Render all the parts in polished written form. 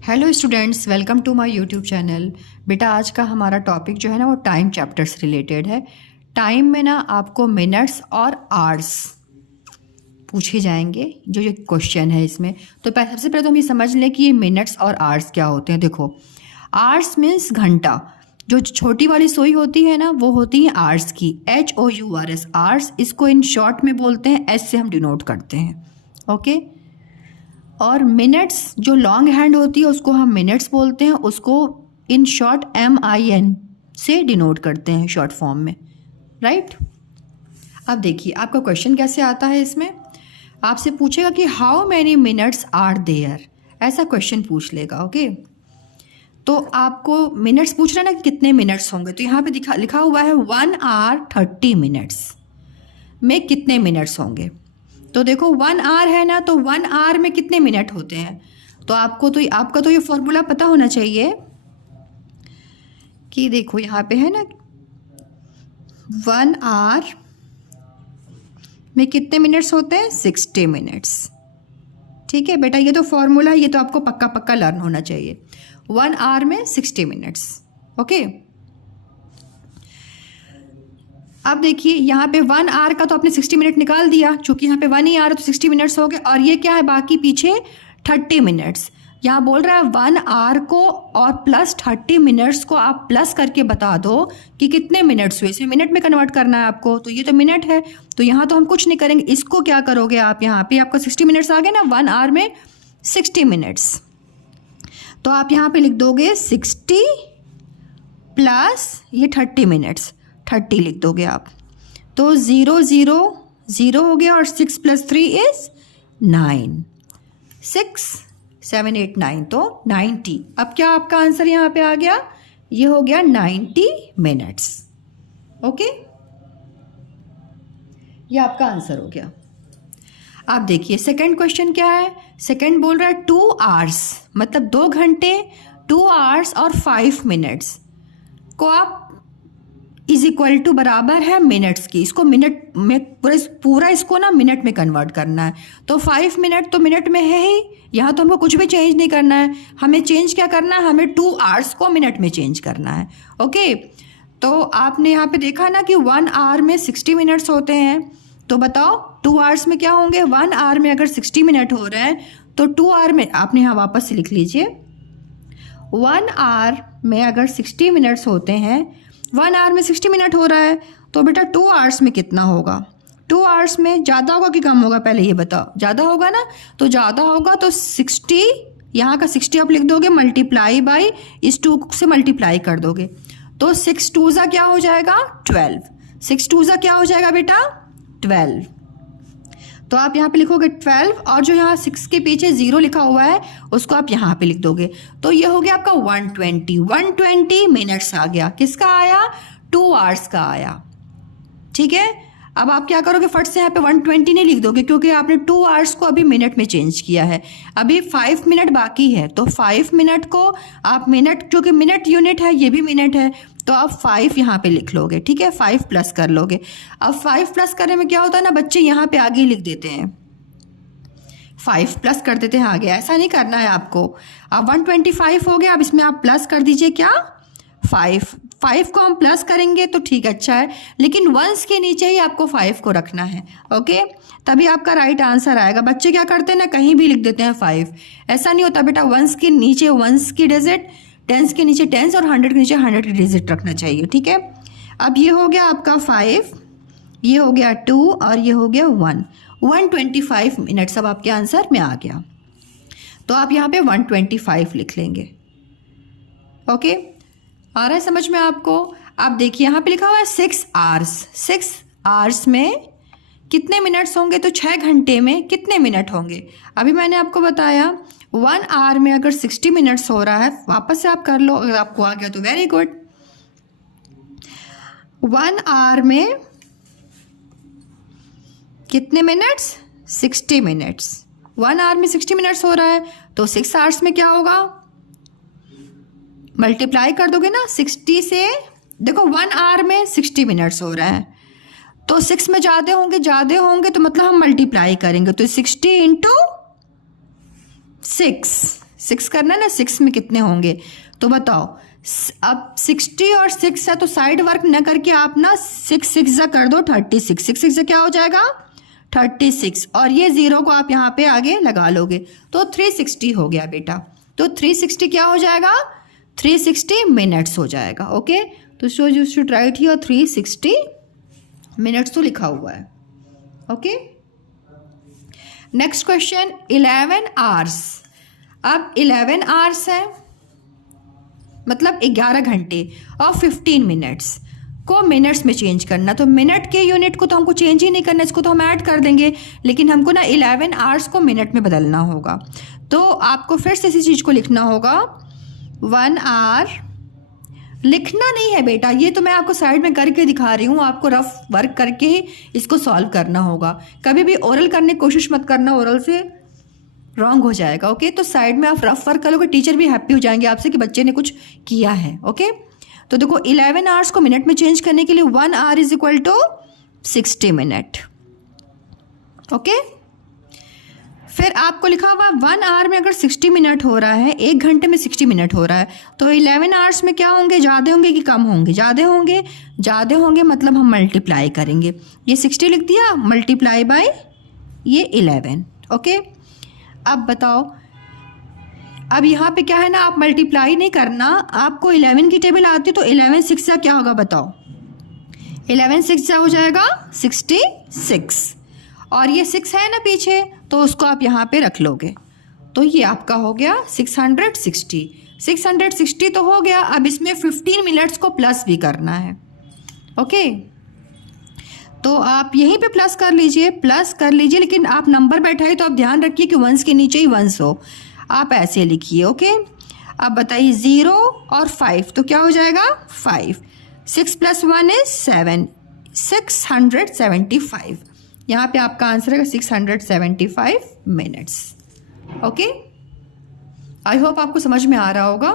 Hello students, welcome to my YouTube channel. बेटा आज का हमारा टॉपिक जो है ना वो टाइम चैप्टर से रिलेटेड है। टाइम में ना आपको मिनट्स और आवर्स पूछे जाएंगे। जो ये क्वेश्चन है इसमें तो सबसे पहले तो हम ये समझ लें कि ये मिनट्स और आवर्स क्या होते हैं। देखो, आवर्स मीन्स घंटा। जो छोटी वाली सुई होती है ना वो होती है आवर्स की, HOURS आवर्स। इसको इन शॉर्ट में बोलते हैं, S से हम डिनोट करते हैं। ओके। और मिनट्स जो लॉन्ग हैंड होती है उसको हम मिनट्स बोलते हैं, उसको इन शॉर्ट MIN से डिनोट करते हैं शॉर्ट फॉर्म में, राइट। अब देखिए आपका क्वेश्चन कैसे आता है। इसमें आपसे पूछेगा कि how many minutes are there, ऐसा क्वेश्चन पूछ लेगा। ओके, तो आपको मिनट्स पूछ रहा है ना कि कितने मिनट्स होंगे, तो यहाँ पे लिखा हुआ है 1 hour 30 minutes में कितने मिनट्स होंगे। तो देखो 1 hour है ना, तो 1 hour में कितने मिनट होते हैं। तो आपका तो ये फॉर्मूला पता होना चाहिए कि देखो यहाँ पे है ना 1 hour में कितने मिनट्स होते हैं, 60 मिनट्स। ठीक है बेटा, ये तो फॉर्मूला है, ये तो आपको पक्का पक्का लर्न होना चाहिए। 1 hour में 60 मिनट्स। ओके, अब देखिए यहाँ पे 1 hour का तो आपने 60 मिनट निकाल दिया, चूंकि यहाँ पे 1 ही आ रहा है तो 60 मिनट्स हो गए। और ये क्या है, बाकी पीछे 30 मिनट्स। यहाँ बोल रहा है 1 hour को और प्लस 30 मिनट्स को आप प्लस करके बता दो कि कितने मिनट्स हुए। इसे मिनट में कन्वर्ट करना है आपको, तो ये तो मिनट है, तो यहाँ तो हम कुछ नहीं करेंगे। इसको क्या करोगे आप, यहाँ पे आपका 60 मिनट्स आ गए ना, 1 hour में 60 मिनट्स। तो आप यहाँ पे लिख दोगे 60 प्लस ये 30 मिनट्स, 30 लिख दोगे आप। तो 0 0 0 हो गया और 6 + 3 इज 9। 6 7 8 9 तो 90। अब क्या आपका आंसर यहाँ पे आ गया, ये हो गया 90 मिनट्स। ओके, ये आपका आंसर हो गया। आप देखिए सेकंड क्वेश्चन क्या है। सेकंड बोल रहा है 2 hours, मतलब 2 घंटे, 2 hours और 5 मिनट्स को आप इज इक्वल टू बराबर है मिनट्स की। इसको मिनट में पूरा इसको ना मिनट में कन्वर्ट करना है। तो 5 मिनट तो मिनट में है ही, यहाँ तो हमको कुछ भी चेंज नहीं करना है। हमें चेंज क्या करना है, हमें 2 hours को मिनट में चेंज करना है। ओके, तो आपने यहाँ पे देखा ना कि 1 hour में 60 मिनट्स होते हैं, तो बताओ 2 hours में क्या होंगे। 1 hour में अगर 60 मिनट हो रहे हैं तो 2 hour में आपने यहाँ वापस से लिख लीजिए। 1 hour में अगर 60 मिनट्स होते हैं, 1 hour में 60 मिनट हो रहा है, तो बेटा 2 hours में कितना होगा। 2 hours में ज़्यादा होगा कि कम होगा, पहले ये बताओ। ज़्यादा होगा ना, तो ज़्यादा होगा तो 60, यहाँ का 60 आप लिख दोगे, मल्टीप्लाई बाई इस 2 से मल्टीप्लाई कर दोगे। तो 6 2 क्या हो जाएगा, 12। 6 2 क्या हो जाएगा बेटा, 12। तो आप यहाँ पे लिखोगे 12 और जो यहाँ 6 के पीछे 0 लिखा हुआ है उसको आप यहाँ पे लिख दोगे। तो ये हो गया आपका 120 मिनट्स आ गया। किसका आया, 2 hours का आया। ठीक है, अब आप क्या करोगे, फट से यहाँ पे 120 नहीं लिख दोगे, क्योंकि आपने 2 hours को अभी मिनट में चेंज किया है। अभी 5 मिनट बाकी है, तो 5 मिनट को आप मिनट, क्योंकि मिनट यूनिट है, ये भी मिनट है, तो आप 5 यहाँ पे लिख लोगे। ठीक है, 5 प्लस कर लोगे। अब 5 प्लस करने में क्या होता है ना, बच्चे यहाँ पे आगे लिख देते हैं, 5 प्लस कर देते हैं आगे। ऐसा नहीं करना है आपको। अब 125 हो गया, अब इसमें आप प्लस कर दीजिए क्या, 5 को हम प्लस करेंगे तो ठीक अच्छा है, लेकिन वंस के नीचे ही आपको 5 को रखना है। ओके, तभी आपका राइट आंसर आएगा। बच्चे क्या करते हैं ना, कहीं भी लिख देते हैं 5। ऐसा नहीं होता बेटा, वंस के नीचे वंस की डिजिट, टेंस के नीचे टेंस और 100 के नीचे 100 की डिजिट रखना चाहिए। ठीक है, अब ये हो गया आपका 5, ये हो गया 2 और ये हो गया 1। 125 मिनट्स अब आपके आंसर में आ गया। तो आप यहाँ पे 125 लिख लेंगे। ओके, आ रहा है समझ में आपको। आप देखिए यहाँ पे लिखा हुआ है 6 hours। 6 hours में कितने मिनट्स होंगे, तो 6 घंटे में कितने मिनट होंगे। अभी मैंने आपको बताया 1 hour में अगर 60 मिनट्स हो रहा है, वापस से आप कर लो, अगर आपको आ गया तो वेरी गुड। 1 hour में कितने मिनट्स, 60 मिनट्स। 1 hour में 60 मिनट्स हो रहा है, तो 6 hours में क्या होगा, मल्टीप्लाई कर दोगे ना 60 से। देखो 1 hour में 60 मिनट्स हो रहा है, तो 6 में ज़्यादा होंगे तो मतलब हम मल्टीप्लाई करेंगे, तो 60 × 6 6 करना है ना, 6 में कितने होंगे तो बताओ। अब 60 और 6 है तो साइड वर्क न करके आप ना 6 6 जा कर दो 36, 6 6 क्या हो जाएगा 36, और ये 0 को आप यहाँ पे आगे लगा लोगे तो 360 हो गया बेटा। तो 360 क्या हो जाएगा 360 मिनट्स हो जाएगा। ओके, तो so you should write here 360 minutes तो लिखा हुआ है। Okay, next question 11 hours. अब 11 आवर्स है मतलब 11 घंटे और 15 मिनट्स को मिनट्स में चेंज करना। तो मिनट के यूनिट को तो हमको चेंज ही नहीं करना, इसको तो हम ऐड कर देंगे, लेकिन हमको ना 11 आवर्स को मिनट में बदलना होगा। तो आपको फिर से इसी चीज़ को लिखना होगा 1 आवर। लिखना नहीं है बेटा, ये तो मैं आपको साइड में करके दिखा रही हूँ, आपको रफ वर्क करके ही इसको सॉल्व करना होगा। कभी भी ओरल करने की कोशिश मत करना, ओरल से रॉन्ग हो जाएगा। ओके, तो साइड में आप रफ वर्क करोगे, टीचर भी हैप्पी हो जाएंगे आपसे कि बच्चे ने कुछ किया है। ओके, तो देखो 11 आवर्स को मिनट में चेंज करने के लिए 1 hour is equal to 60 minute. Okay, फिर आपको लिखा हुआ 1 आवर में अगर 60 मिनट हो रहा है, 1 घंटे में 60 मिनट हो रहा है, तो 11 आवर्स में क्या होंगे, ज़्यादा होंगे कि कम होंगे, ज़्यादा होंगे। ज़्यादा होंगे मतलब हम मल्टीप्लाई करेंगे, ये 60 लिख दिया मल्टीप्लाई बाय ये 11। ओके, अब बताओ, अब यहाँ पे क्या है ना, आप मल्टीप्लाई नहीं करना, आपको 11 की टेबल आती है तो 11 6 जा क्या होगा बताओ, 11 6 जा हो जाएगा 66, और ये 6 है ना पीछे तो उसको आप यहाँ पे रख लोगे, तो ये आपका हो गया 660। 660 तो हो गया, अब इसमें 15 मिनट्स को प्लस भी करना है। ओके, तो आप यहीं पे प्लस कर लीजिए, लेकिन आप नंबर बैठाइए तो आप ध्यान रखिए कि 1s के नीचे ही 1s हो, आप ऐसे लिखिए। ओके, अब बताइए 0 और 5 तो क्या हो जाएगा 5, 6 + 1 इज 7, 675। यहाँ पे आपका आंसर है 675 मिनट्स। ओके, आई होप आपको समझ में आ रहा होगा।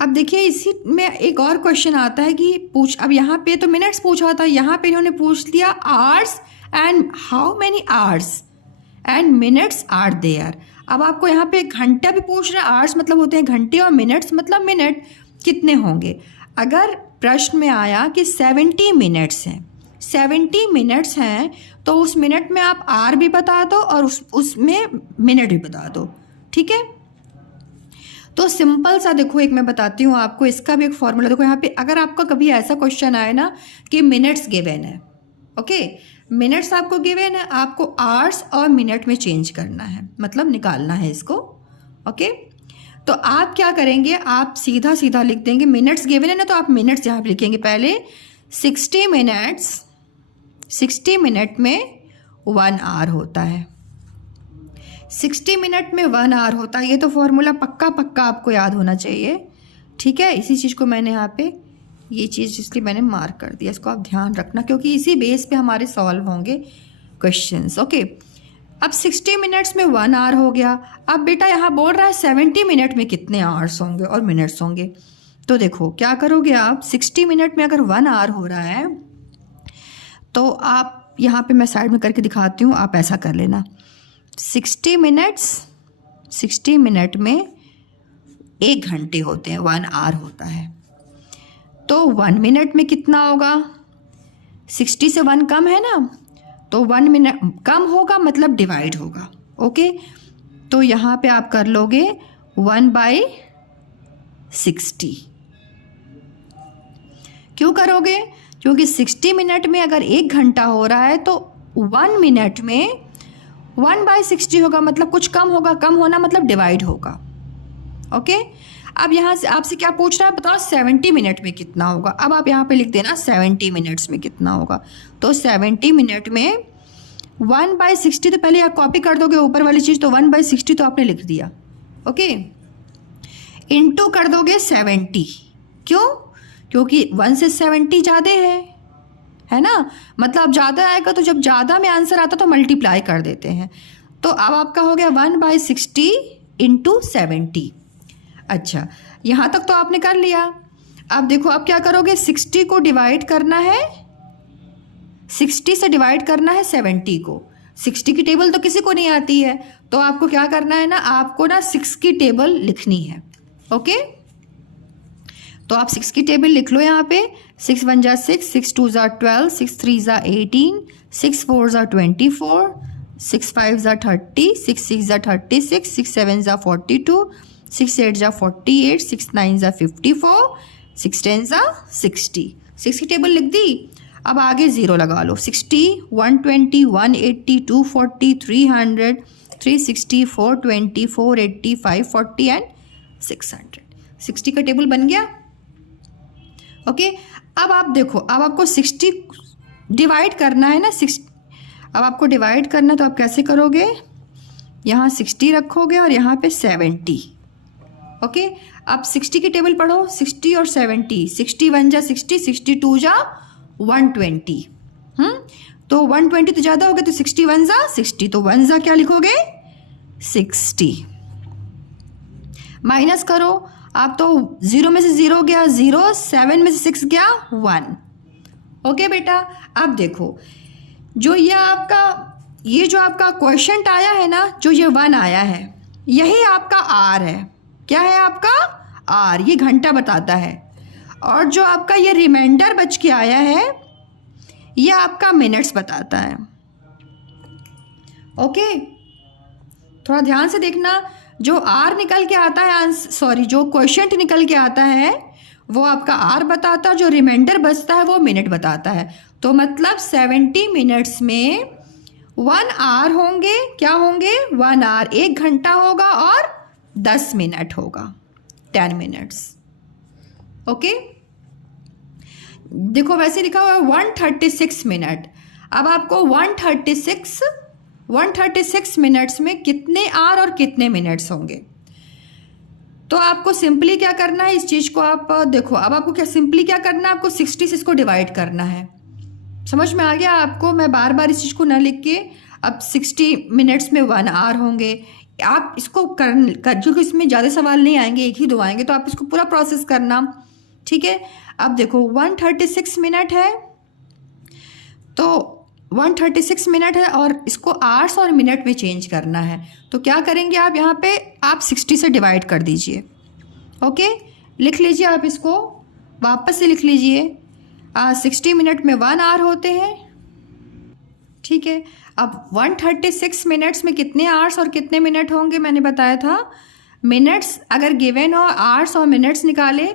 अब देखिए इसी में एक और क्वेश्चन आता है कि अब यहाँ पे तो मिनट्स पूछा था, यहाँ पे इन्होंने पूछ लिया hours and how many hours and minutes are there. अब आपको यहाँ पे घंटा भी पूछ रहा है, आवर्स मतलब होते हैं घंटे और मिनट्स मतलब मिनट कितने होंगे। अगर प्रश्न में आया कि 70 मिनट्स हैं, 70 मिनट्स हैं, तो उस मिनट में आप आर भी बता दो और उसमें मिनट भी बता दो। ठीक है, तो सिंपल सा देखो, एक मैं बताती हूँ आपको, इसका भी एक फॉर्मूला देखो। यहाँ पे अगर आपका कभी ऐसा क्वेश्चन आए ना कि मिनट्स गिवन है, ओके, मिनट्स आपको गिवन है, आपको आवर्स और मिनट में चेंज करना है, मतलब निकालना है इसको। ओके, तो आप क्या करेंगे, आप सीधा सीधा लिख देंगे, मिनट्स गिवन है ना तो आप मिनट्स यहाँ पे लिखेंगे पहले 60 मिनट में 1 आवर होता है, 60 मिनट में 1 आवर होता है। ये तो फॉर्मूला पक्का आपको याद होना चाहिए। ठीक है, इसी चीज़ को मैंने यहाँ पे ये चीज़ इसलिए मैंने मार्क कर दिया, इसको आप ध्यान रखना क्योंकि इसी बेस पे हमारे सॉल्व होंगे क्वेश्चंस। ओके, अब 60 मिनट्स में 1 आवर हो गया। अब बेटा यहाँ बोल रहा है 70 मिनट में कितने आवर्स होंगे और मिनट्स होंगे। तो देखो क्या करोगे आप, 60 मिनट में अगर 1 आवर हो रहा है तो आप यहाँ पे मैं साइड में करके दिखाती हूँ, आप ऐसा कर लेना। 60 मिनट में 1 घंटे होते हैं, 1 आवर होता है, तो 1 मिनट में कितना होगा, 60 से 1 कम है ना, तो 1 मिनट कम होगा मतलब डिवाइड होगा। ओके, तो यहाँ पे आप कर लोगे 1/60। क्यों करोगे, क्योंकि 60 मिनट में अगर 1 घंटा हो रहा है तो 1 मिनट में 1/60 होगा, मतलब कुछ कम होगा, कम होना मतलब डिवाइड होगा। ओके, अब यहाँ से आपसे क्या पूछ रहा है बताओ, 70 मिनट में कितना होगा। अब आप यहाँ पे लिख देना 70 मिनट्स में कितना होगा। तो 70 मिनट में 1/60, तो पहले आप कॉपी कर दोगे ऊपर वाली चीज़, तो 1/60 तो आपने लिख दिया। ओके, इंटू कर दोगे 70, क्यों, क्योंकि 1 से 70 ज़्यादा है ना, मतलब ज़्यादा आएगा, तो जब ज़्यादा में आंसर आता तो मल्टीप्लाई कर देते हैं। तो अब आपका हो गया 1/60 इंटू 70। अच्छा, यहाँ तक तो आपने कर लिया। अब देखो अब क्या करोगे, 60 को डिवाइड करना है, 60 से डिवाइड करना है 70 को। 60 की टेबल तो किसी को नहीं आती है, तो आपको क्या करना है ना, आपको ना 6 की टेबल लिखनी है। ओके, तो आप 6 की टेबल लिख लो यहाँ पे। 6 1 जा 6, 6 2 जा 12, 6 3 जा 18, 6 4 जा 24, 6 5 जा 30, 6 6 जा 36, 6 7 जा 42, 6 8 जा 48, 6 9 जा 54, 6 10 जा 60। 6 की टेबल लिख दी। अब आगे ज़ीरो लगा लो। 60, 120, 180, 240, 300, 360, 420, 480, 540 एंड 600। 60 का टेबल बन गया। ओके, अब आप देखो, अब आपको 60 डिवाइड करना है ना। 60 अब आपको डिवाइड करना, तो आप कैसे करोगे, यहाँ 60 रखोगे और यहाँ पे 70। ओके, अब 60 की टेबल पढ़ो। 60 और 70, 60 1 जा 60, 62 जा 120। तो 120 तो ज़्यादा हो गया, तो 60 1 जा 60, तो 1 जा क्या लिखोगे, 60। माइनस करो आप, तो 0 में से 0 गया 0, 7 में से 6 गया 1। ओके बेटा, अब देखो जो ये जो आपका क्वेश्चन आया है ना, जो ये 1 आया है, यही आपका आर है। क्या है आपका आर, ये घंटा बताता है। और जो आपका ये रिमाइंडर बच के आया है, ये आपका मिनट्स बताता है। ओके, थोड़ा ध्यान से देखना, जो आर निकल के आता है, जो क्वेश्चन निकल के आता है वो आपका आर बताता है, जो रिमाइंडर बचता है वो मिनट बताता है। तो मतलब 70 मिनट्स में 1 आवर होंगे। क्या होंगे, 1 आवर, 1 घंटा होगा और 10 मिनट होगा, 10 मिनट्स। ओके, देखो वैसे लिखा हुआ है 136 मिनट। अब आपको 136 मिनट्स में कितने आवर और कितने मिनट्स होंगे, तो आपको सिंपली क्या करना है, इस चीज़ को आप देखो। अब आपको क्या सिंपली क्या करना है, आपको 60 से इसको डिवाइड करना है। समझ में आ गया आपको, मैं बार बार इस चीज़ को ना लिख के। अब 60 मिनट्स में 1 आवर होंगे। आप इसको क्योंकि इसमें ज़्यादा सवाल नहीं आएंगे, 1 ही 2 आएंगे, तो आप इसको पूरा प्रोसेस करना। ठीक है, अब देखो 136 मिनट है, तो 136 मिनट है और इसको आवर्स और मिनट में चेंज करना है। तो क्या करेंगे आप, यहाँ पे आप 60 से डिवाइड कर दीजिए। ओके, लिख लीजिए आप इसको, वापस से लिख लीजिए। 60 मिनट में 1 आवर होते हैं। ठीक है, अब 136 मिनट्स में कितने आवर्स और कितने मिनट होंगे, मैंने बताया था। मिनट्स अगर गिवन हो, आवर्स और मिनट्स निकाले,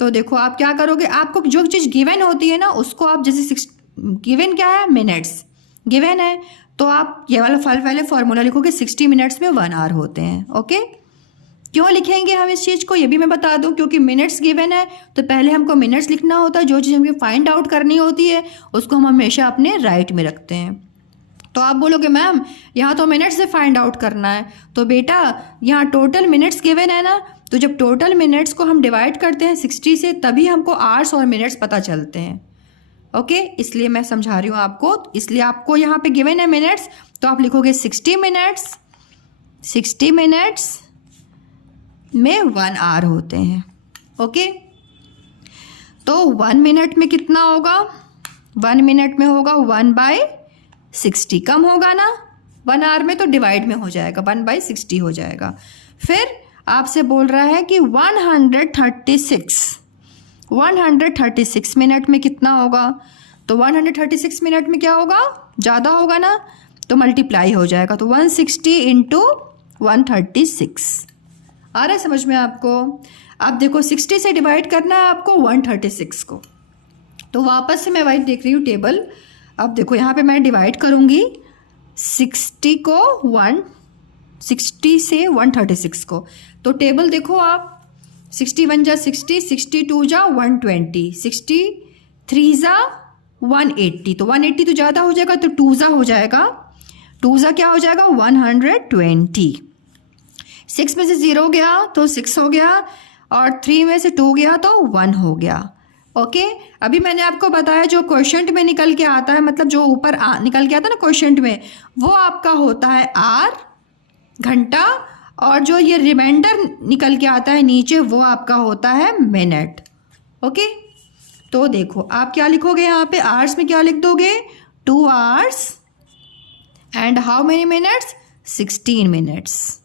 तो देखो आप क्या करोगे, आपको जो चीज़ गिवन होती है ना, उसको आप जैसे गिवन क्या है, मिनट्स गिवन है, तो आप ये वाला पहले फॉर्मूला लिखोगे, 60 मिनट्स में 1 आवर होते हैं। ओके, क्यों लिखेंगे हम इस चीज़ को, ये भी मैं बता दूं, क्योंकि मिनट्स गिवन है तो पहले हमको मिनट्स लिखना होता है। जो चीज़ हमको फाइंड आउट करनी होती है उसको हम हमेशा अपने राइट में रखते हैं। तो आप बोलोगे मैम यहाँ तो मिनट्स से फाइंड आउट करना है, तो बेटा यहाँ टोटल मिनट्स गिवन है ना, तो जब टोटल मिनट्स को हम डिवाइड करते हैं 60 से, तभी हमको आवर्स और मिनट्स पता चलते हैं। ओके, इसलिए मैं समझा रही हूँ आपको। इसलिए आपको यहाँ पे गिवन है मिनट्स, तो आप लिखोगे 60 मिनट्स में 1 आवर होते हैं। ओके, तो 1 मिनट में कितना होगा, 1 मिनट में होगा 1/60, कम होगा ना 1 आवर में, तो डिवाइड में हो जाएगा, 1/60 हो जाएगा। फिर आपसे बोल रहा है कि 136 मिनट में कितना होगा, तो 136 मिनट में क्या होगा, ज़्यादा होगा ना, तो मल्टीप्लाई हो जाएगा, तो 160 इंटू 136। आ रहा है समझ में आपको। अब देखो 60 से डिवाइड करना है आपको 136 को, तो वापस से मैं वाइट देख रही हूँ टेबल। अब देखो यहाँ पे मैं डिवाइड करूँगी 60 से 136 को, तो टेबल देखो आप, 61 जा 60, 62 जा 120, 63 जा 180, तो 180 तो ज़्यादा हो जाएगा, तो 2 जा हो जाएगा, 2 जा क्या हो जाएगा 120। 6 में से 0 गया तो 6 हो गया, और 3 में से 2 गया तो 1 हो गया। ओके, अभी मैंने आपको बताया जो क्वेश्चन में निकल के आता है, मतलब जो ऊपर निकल के आता है ना क्वेश्चन में, वो आपका होता है आर, घंटा, और जो ये रिमाइंडर निकल के आता है नीचे, वो आपका होता है मिनट। ओके, तो देखो आप क्या लिखोगे यहाँ पे, आवर्स में क्या लिख दोगे, 2 hours and how many minutes, 16 minutes.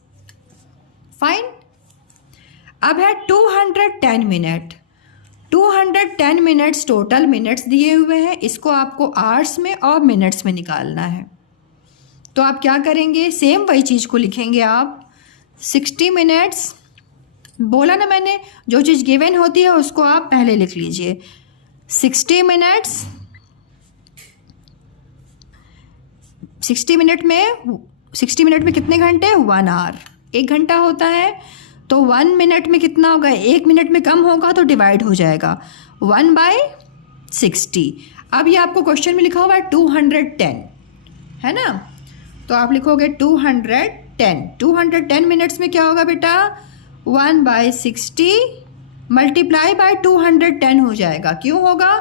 Fine. अब है 210 मिनट। 210 मिनट्स टोटल मिनट्स दिए हुए हैं, इसको आपको आवर्स में और मिनट्स में निकालना है। तो आप क्या करेंगे, सेम वही चीज़ को लिखेंगे आप। 60 मिनट्स बोला ना मैंने, जो चीज़ गिवन होती है उसको आप पहले लिख लीजिए। 60 मिनट्स, 60 मिनट में कितने घंटे, 1 आवर। 1 घंटा होता है तो 1 मिनट में कितना होगा, 1 मिनट में कम होगा तो डिवाइड हो जाएगा 1/60। अब ये आपको क्वेश्चन में लिखा हुआ है 210, है ना, तो आप लिखोगे 210। 210 मिनट्स में क्या होगा बेटा, 1/60 मल्टीप्लाई बाय 210 हो जाएगा। क्यों होगा,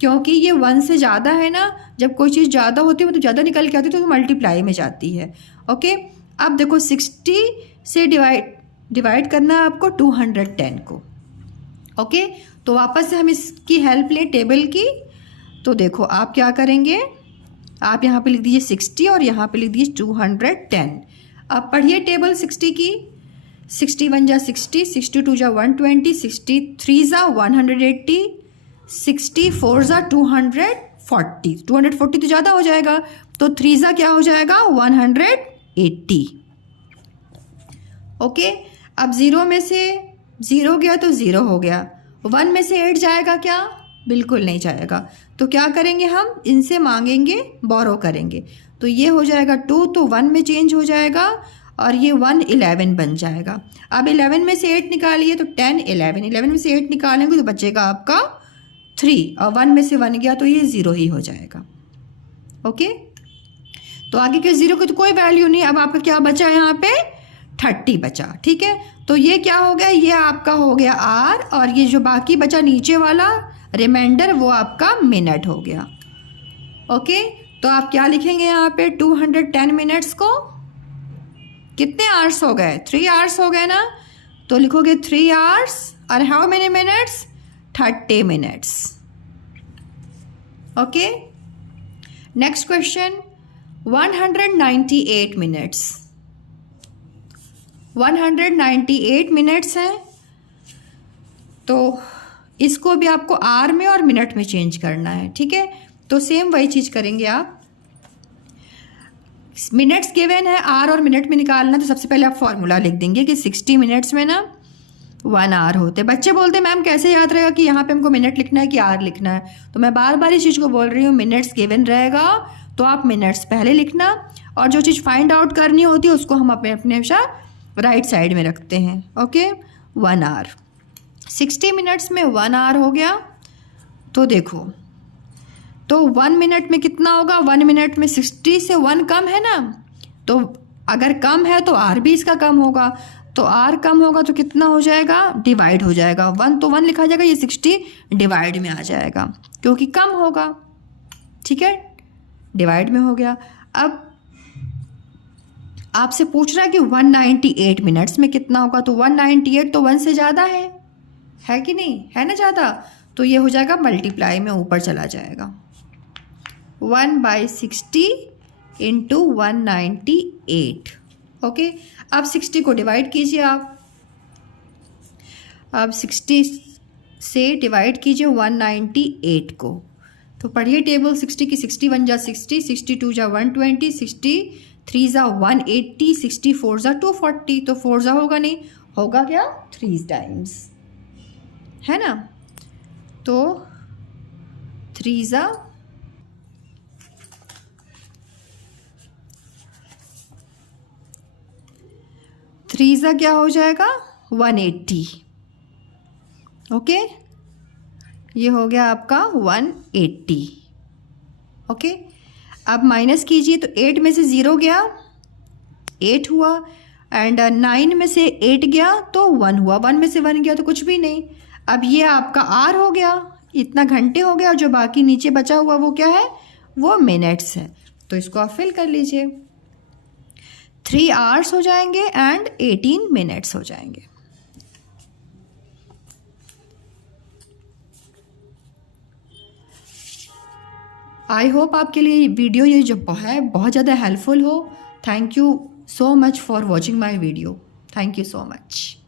क्योंकि ये 1 से ज़्यादा है ना, जब कोई चीज़ ज़्यादा होती है मतलब ज़्यादा निकल के आती है तो मल्टीप्लाई में जाती है। ओके, अब देखो 60 से डिवाइड करना है आपको 210 को। ओके, तो वापस से हम इसकी हेल्प लें टेबल की। तो देखो आप क्या करेंगे, आप यहाँ पे लिख दीजिए 60 और यहाँ पे लिख दीजिए 210। अब पढ़िए टेबल 60 की। 61 जा 60, 62 जा 120, 63 जा 180, 64 जा 240। 240 तो ज़्यादा हो जाएगा, तो 3 जा क्या हो जाएगा, 180। ओके, अब 0 में से 0 गया तो 0 हो गया। 1 में से 8 जाएगा क्या, बिल्कुल नहीं जाएगा। तो क्या करेंगे, हम इनसे मांगेंगे, बोरो करेंगे। तो ये हो जाएगा 2, तो 1 में चेंज हो जाएगा और ये 1 11 बन जाएगा। अब 11 में से 8 निकालिए तो 10 11, 11 में से 8 निकालेंगे तो बचेगा आपका 3, और 1 में से 1 गया तो ये 0 ही हो जाएगा। ओके, तो आगे के 0 की तो कोई वैल्यू नहीं। अब आपका क्या बचा, यहाँ पे 30 बचा। ठीक है, तो ये क्या हो गया, ये आपका हो गया आर, और ये जो बाकी बचा नीचे वाला रिमाइंडर वो आपका मिनट हो गया। ओके, तो आप क्या लिखेंगे यहाँ पे, 210 मिनट्स को कितने आवर्स हो गए, 3 आवर्स हो गए ना, तो लिखोगे 3 आवर्स और how many minutes, 30 minutes. Okay, next question, 198 minutes. 198 minutes हैं, तो इसको भी आपको आर में और मिनट में चेंज करना है। ठीक है, तो सेम वही चीज़ करेंगे आप। मिनट्स गिवन है, आर और मिनट में निकालना, तो सबसे पहले आप फॉर्मूला लिख देंगे कि 60 मिनट्स में ना 1 आवर होते। बच्चे बोलते हैं मैम कैसे याद रहेगा कि यहाँ पे हमको मिनट लिखना है कि आर लिखना है, तो मैं बार बार इस चीज़ को बोल रही हूँ, मिनट्स गिवन रहेगा तो आप मिनट्स पहले लिखना, और जो चीज़ फाइंड आउट करनी होती है उसको हम अपने हमेशा राइट साइड में रखते हैं। ओके, 1 आवर, 60 मिनट्स में 1 आवर हो गया। तो देखो, तो 1 मिनट में कितना होगा, 1 मिनट में 60 से 1 कम है ना, तो अगर कम है तो आर भी इसका कम होगा, तो आर कम होगा तो कितना हो जाएगा, डिवाइड हो जाएगा। 1 तो 1 लिखा जाएगा, ये 60 डिवाइड में आ जाएगा क्योंकि कम होगा। ठीक है, डिवाइड में हो गया। अब आपसे पूछ रहा है कि 198 मिनट्स में कितना होगा, तो 198 तो 1 से ज़्यादा है कि नहीं, है ना ज़्यादा, तो ये हो जाएगा मल्टीप्लाई में ऊपर चला जाएगा। 1/60 इंटू 198। ओके, अब 60 को डिवाइड कीजिए आप। अब 60 से डिवाइड कीजिए 198 को, तो पढ़िए टेबल 60 की। 61 जा 60, 62 जा 120, 63 जा 180, 64 जा 240, तो 4 जा होगा नहीं, होगा क्या, 3 टाइम्स, है ना, तो 3 जा 3 जा क्या हो जाएगा, 180। ओके, ये हो गया आपका 180। ओके, अब माइनस कीजिए, तो 8 में से 0 गया, 8 हुआ, एंड 9 में से 8 गया तो 1 हुआ, 1 में से 1 गया तो कुछ भी नहीं। अब ये आपका आर हो गया, इतना घंटे हो गया, और जो बाकी नीचे बचा हुआ वो क्या है, वो मिनट्स है। तो इसको आप फिल कर लीजिए, 3 आवर्स हो जाएंगे एंड 18 मिनट्स हो जाएंगे। आई होप आपके लिए वीडियो ये जो है बहुत ज़्यादा हेल्पफुल हो। Thank you so much for watching my video. Thank you so much.